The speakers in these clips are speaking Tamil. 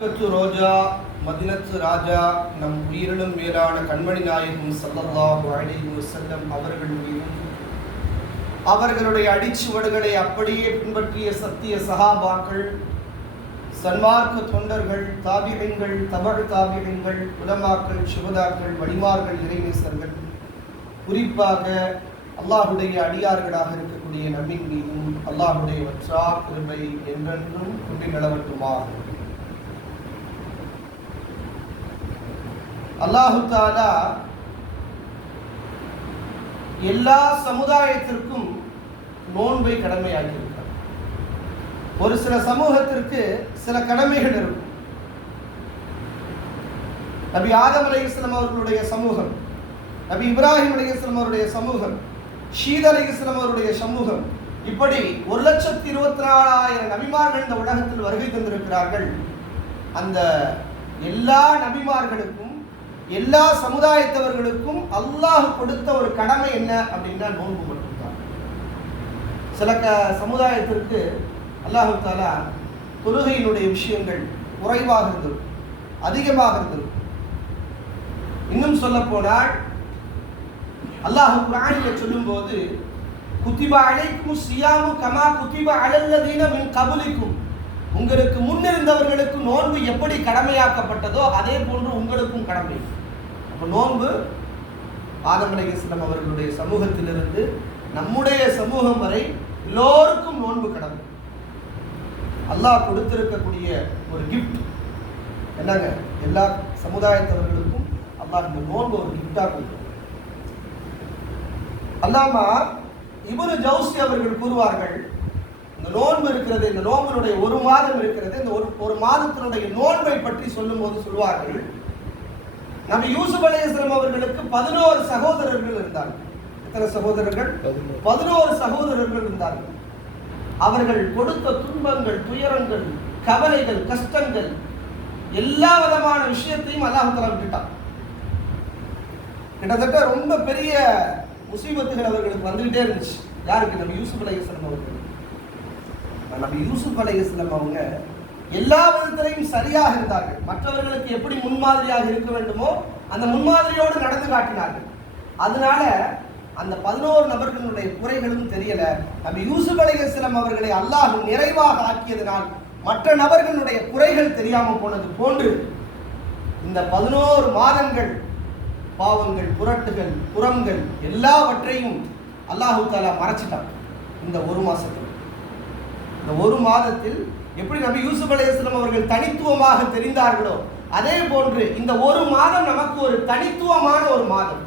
ரோஜா மதினத்து ராஜா நம் உயிரிலும் மேலான கண்மணி நாயகம் ஸல்லல்லாஹு அலைஹி வஸல்லம் அவர்கள் மீதும் அவர்களுடைய அடிச்சுவடுகளை அப்படியே பின்பற்றிய சத்திய சஹாபாக்கள், சன்மார்க்க தொண்டர்கள், தாபிஈன்கள், தபஅ தாபிஈன்கள், உலமாக்கள், சுஹதாக்கள், வலிமார்கள், இறைநேசர்கள், குறிப்பாக அல்லாஹ்வுடைய அடியார்களாக இருக்கக்கூடிய நம்மின் மீதும் அல்லாஹ்வுடைய வற்றா கிருபை என்றென்றும் கொண்டு நிலவட்டுமாக. அல்லாஹு தஆலா எல்லா சமுதாயத்திற்கும் நோன்பை கடமையாக்கியிருக்கிறார். ஒரு சில சமூகத்திற்கு சில கடமைகள் இருக்கும். நபி ஆதம் அலைஹிஸ்ஸலாம் அவர்களுடைய சமூகம், நபி இப்ராஹிம் அலைஹிஸ்ஸலாம் அவருடைய சமூகம், ஷீத் அலைஹிஸ்ஸலாம் அவருடைய சமூகம், இப்படி 1,24,000 நபிமார்கள் இந்த உலகத்தில் வருகை தந்திருக்கிறார்கள். அந்த எல்லா நபிமார்களுக்கும் எல்லா சமுதாயத்தவர்களுக்கும் அல்லாஹ் கொடுத்த ஒரு கடமை என்ன அப்படின்னா நோன்பு மட்டும்தான். சில சமுதாயத்திற்கு அல்லாஹ் தஆலா தொழுகையினுடைய விஷயங்கள் குறைவாக இருந்தது, அதிகமாக இருந்தது. இன்னும் சொல்ல போனால் அல்லாஹ் குர்ஆனில் சொல்லும்போது குத்திப அலைக்கும் ஸியாமு கமா குத்திப அலல்லதீன மின் கபலிக்கும், உங்களுக்கு முன்னிருந்தவர்களுக்கு நோன்பு எப்படி கடமையாக்கப்பட்டதோ அதே போன்று உங்களுக்கும் கடமை. அப்போ நோன்பு ஆதம் அலைஹிஸ்ஸலாம் அவர்களுடைய சமூகத்திலிருந்து நம்முடைய சமூகம் வரை எல்லோருக்கும் நோன்பு கடமை. அல்லாஹ் கொடுத்திருக்கக்கூடிய ஒரு கிஃப்ட் என்னங்க, எல்லா சமுதாயத்தவர்களுக்கும் அல்லாஹ் இந்த நோன்பு ஒரு கிஃப்டாக கொடுத்தார். அல்லாமா இப்னு ஜௌசி அவர்கள் கூறுவார்கள், இந்த நோன்பு இருக்கிறது, இந்த நோம்பினுடைய ஒரு மாதம் இருக்கிறது, இந்த ஒரு மாதத்தினுடைய நோன்பை பற்றி சொல்லும் போது சொல்வார்கள், நபி யூசுப் அலைஹிஸ்ஸலாம் அவர்களுக்கு 11 சகோதரர்கள் இருந்தார்கள். எத்தனை சகோதரர்கள்? 11 சகோதரர்கள் இருந்தார்கள். அவர்கள் கொடுத்த துன்பங்கள், துயரங்கள், கவலைகள், கஷ்டங்கள், எல்லா விதமான விஷயத்தையும் அல்லாஹ் தஆலா விட்டுட்டான். கிட்டத்தட்ட ரொம்ப பெரிய முசீபத்துகள் அவர்களுக்கு வந்துகிட்டே இருந்துச்சு. யாருக்கு? நபி யூசுப் அலைஹிஸ்ஸலாம் அவர்கள். நபி யூசுப் அலைஹிஸ்ஸலாம் அவங்க எல்லா விதத்திலையும் சரியாக இருந்தார்கள். மற்றவர்களுக்கு எப்படி முன்மாதிரியாக இருக்க வேண்டுமோ அந்த முன்மாதிரியோடு நடந்து காட்டினார்கள். அதனால அந்த 11 நபர்களுடைய குறைகளும் தெரியல. நபி யூசுப் அலைஹிஸ்ஸலாம் அவர்களை அல்லாஹ் நிறைவாக ஆக்கியதனால் மற்ற நபர்களுடைய குறைகள் தெரியாமல் போனது போன்று இந்த 11 மாதங்கள் பாவங்கள், புரட்டுகள், புறங்கள் எல்லாவற்றையும் அல்லாஹ் தஆலா மறைச்சிட்டான். இந்த ஒரு மாசத்தில், இந்த ஒரு மாதத்தில் எப்படி நபி யூசுப் அலைஹிஸ்ஸலாம் அவர்கள் தனித்துவமாக தெரிந்தார்களோ அதே போன்று இந்த ஒரு மாதம் நமக்கு ஒரு தனித்துவமான ஒரு மாதம்.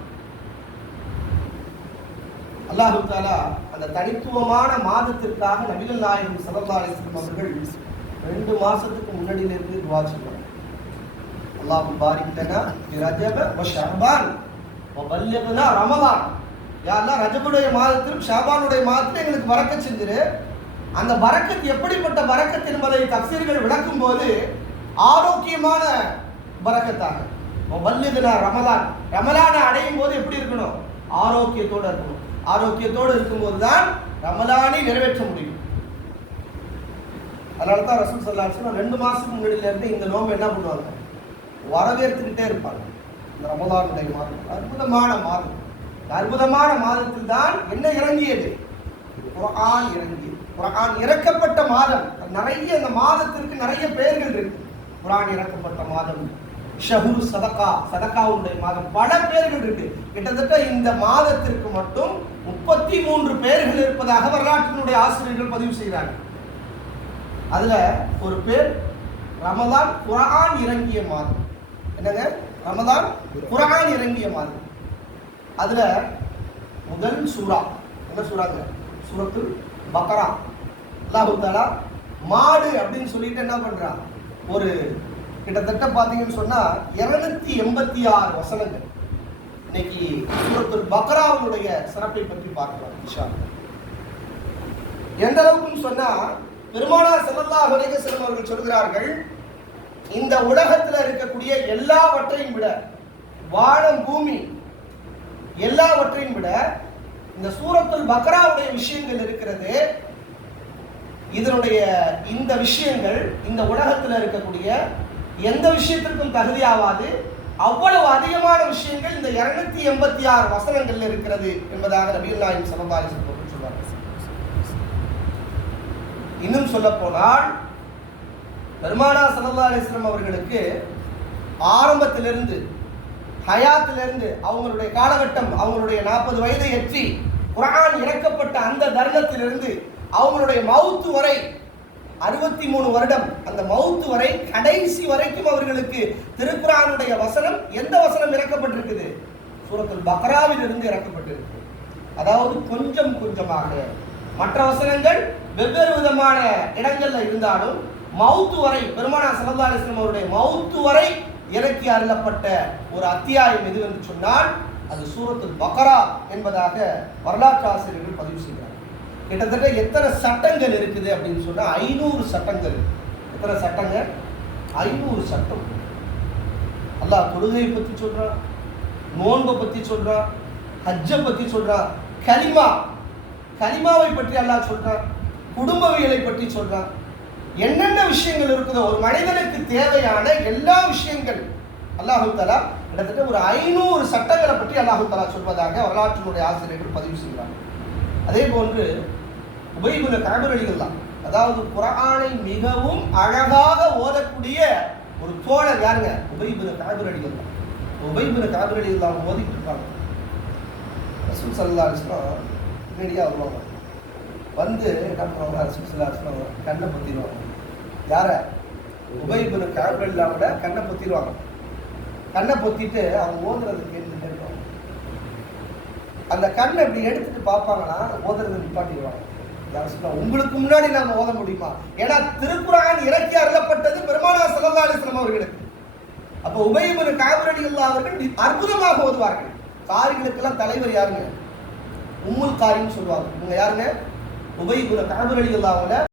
அல்லாஹ் தஆலா அந்த தனித்துவமான மாதத்திற்காக நபிகள் நாயகம் ஸல்லல்லாஹு அலைஹி வஸல்லம் அவர்கள் 2 மாசத்துக்கு முன்னாடியிலிருந்து துஆ செய்வாங்க. அல்லாஹ் பாரிக் லனா ஃபி ரஜப வ ஷஅபான் வ பல்லிக்னா ரமலான். யா அல்லாஹ், ரஜபுடைய மாதத்திலும் ஷஅபானுடைய மாதத்திலும் எங்களுக்கு பரக்கத் செஞ்சிரு. அந்த பரக்கத் எப்படிப்பட்ட பரக்கத் என்பதை தஃசீர்கள் விளக்கும் போது ஆரோக்கியமான பரக்கத்தாக, வல்லிதுனா ரமலான், ரமலானை அடையும் போது எப்படி இருக்கணும்? ஆரோக்கியத்தோடு இருக்கணும். ஆரோக்கியத்தோடு இருக்கும்போது தான் ரமலானை நிறைவேற்ற முடியும். அதனால தான் ரசூல் ஸல்லல்லாஹு அலைஹி வஸல்லம் 2 மாசத்துக்கு முன்னாடியில இருந்து இந்த நோன்பு என்ன பண்ணுவாங்க? வரவேற்றுக்கிட்டே இருப்பாங்க. இந்த ரமலானுடைய மாதம் அற்புதமான மாதம். அற்புதமான மாதத்தில் தான் என்ன இறங்கியது? குர்ஆன் இறங்கியது. குர்ஆன் இறக்கப்பட்ட மாதம். நிறைய இந்த மாதத்திற்கு நிறைய பெயர்கள் இருக்கு. குர்ஆன் இறக்கப்பட்ட மாதம், ஷஹ்ரு சதகா, சதகாவுடைய மாதம், பல பெயர்கள் இருக்கு. கிட்டத்தட்ட இந்த மாதத்திற்கு மட்டும் 33 பெயர்கள் இருப்பதாக வரலாற்றினுடைய ஆசிரியர்கள் பதிவு செய்கிறார்கள். அதுல ஒரு பேர் ரமலான், குர்ஆன் இறங்கிய மாதம். என்னங்க? ரமலான், குர்ஆன் இறங்கிய மாதம். அதுல முதல் சூரா என்ன சூறாங்க? சூரத்துல் பக்ரா. அல்லாஹ் தஆலா மாடு அப்படின்னு சொல்லிட்டு என்ன பண்றான்? ஒரு கிட்டத்தட்ட பார்த்தீங்கன்னு சொன்னா 286 வசனங்கள். இன்னைக்கு சூரத்துல் பக்ராவுடைய சிறப்பை பற்றி பார்க்கலாம் இன்ஷா அல்லாஹ். எந்த அளவுக்கு சொன்னா பெருமானார் ஸல்லல்லாஹு அலைஹி வஸல்லம் அவர்கள் சொல்கிறார்கள், இந்த உலகத்தில் இருக்கக்கூடிய எல்லாவற்றையும் விட, வானம் பூமி எல்லாவற்றையும் விட இந்த சூரத்துல் பக்ராவுடைய விஷயங்கள் இருக்கிறது. இதனுடைய இந்த விஷயங்கள் இந்த உலகத்தில் இருக்கக்கூடிய எந்த விஷயத்திற்கும் தகுதியாவாது. அவ்வளவு அதிகமான விஷயங்கள் இந்த 286 வசனங்கள்ல இருக்கிறது என்பதாக நபிகள் நாயகம் ஸல்லல்லாஹு அலைஹி வஸல்லம் சொல்றாங்க. இன்னும் சொல்ல போனால் பெருமானார் ஸல்லல்லாஹு அலைஹி வஸல்லம் அவர்களுக்கு ஆரம்பத்திலிருந்து ஹயாத்திலிருந்து அவங்களுடைய காலகட்டம், அவங்களுடைய 40 வயதை எற்றி குர்ஆன் இறக்கப்பட்ட அந்த தருணத்திலிருந்து அவங்களுடைய மவுத்து வரை 63 வருடம், அந்த மவுத்து வரை கடைசி வரைக்கும் அவர்களுக்கு திருக்குர்ஆனுடைய வசனம், எந்த வசனம் இறக்கப்பட்டிருக்குது? சூரத்துல் பக்ராவில் இருந்து இறக்கப்பட்டிருக்கு. அதாவது கொஞ்சம் கொஞ்சமாக. மற்ற வசனங்கள் வெவ்வேறு விதமான இடங்கள்ல இருந்தாலும் மவுத்து வரை, பெருமானார் ஸல்லல்லாஹு அலைஹி வஸல்லம் அவருடைய மவுத்து வரை இறக்கி அருளப்பட்ட ஒரு அத்தியாயம் எது என்று சொன்னால் அது சூரத்துல் பக்ரா என்பதாக வரலாற்று ஆசிரியர்கள் பதிவு செய்கிறார். கிட்டத்தட்ட எத்தனை சட்டங்கள் இருக்குது அப்படின்னு சொன்னா 500 சட்டங்கள். எத்தனை சட்டங்கள்? 500 சட்டம். அல்லாஹ் தொழுகையை பத்தி சொல்றான், நோன்பை பத்தி சொல்றான், ஹஜ்ஜை பத்தி சொல்றான், கலிமாவை பற்றி அல்லாஹ் சொல்றான், குடும்பவியலை பற்றி சொல்றான். என்னென்ன விஷயங்கள் இருக்குதோ ஒரு மனிதனுக்கு தேவையான எல்லா விஷயங்கள் அல்லாஹு தஆலா கிட்டத்தட்ட ஒரு 500 சட்டங்களை பற்றி அல்லாஹு தஆலா சொல்வதாக வரலாற்றினுடைய ஆசிரியர்கள் பதிவு செய்கிறாங்க. அதே போன்று உபை இப்னு கஅப் ரலியல்லாஹு, அதாவது குர்ஆனை மிகவும் அழகாக ஓதக்கூடிய ஒரு தோழர் யாருங்க? உபை இப்னு கஅப் ரலியல்லாஹு. உபை இப்னு கஅப் ரலியல்லாஹு ஓதிட்டு இருப்பாங்க. ரசூல் ஸல்லல்லாஹு அலைஹி வஸல்லம் நேரடியா வருவாங்க. வந்து என்ன பண்ணுவாங்க? ரசூல் ஸல்லல்லாஹு அலைஹி வஸல்லம் கண்ணை பொத்திடுவாங்க. யார? உபை இப்னு கஅப் ரலியல்லாஹுவோட கண்ணை பொத்திடுவாங்க. கண்ணை பொத்திட்டு அவங்க ஓதுறது கேட்டுட்டு இருப்பாங்க. அந்த கண்ணை இப்படி எடுத்துட்டு பார்ப்பாங்கன்னா ஓதுறது நிப்பாட்டிடுவாங்க. உங்களுக்கு முன்னாடி நாம ஓத முடியுமா? ஏன்னா திருக்குர்ஆன் இறக்கி அருளப்பட்டது பெருமானார் ஸல்லல்லாஹு அலைஹி வஸல்லம் அவர்களுக்கு. அப்ப உபை இப்னு கஅப் ரலியல்லாஹு அவர்கள் அற்புதமாக ஓதுவார்கள். காரிகளுக்கெல்லாம் தலைவர் யாருங்க? உம்முல் காரின்னு சொல்லுவாங்க. இவங்க யாருங்க? உபை இப்னு கஅப் ரலியல்லாஹு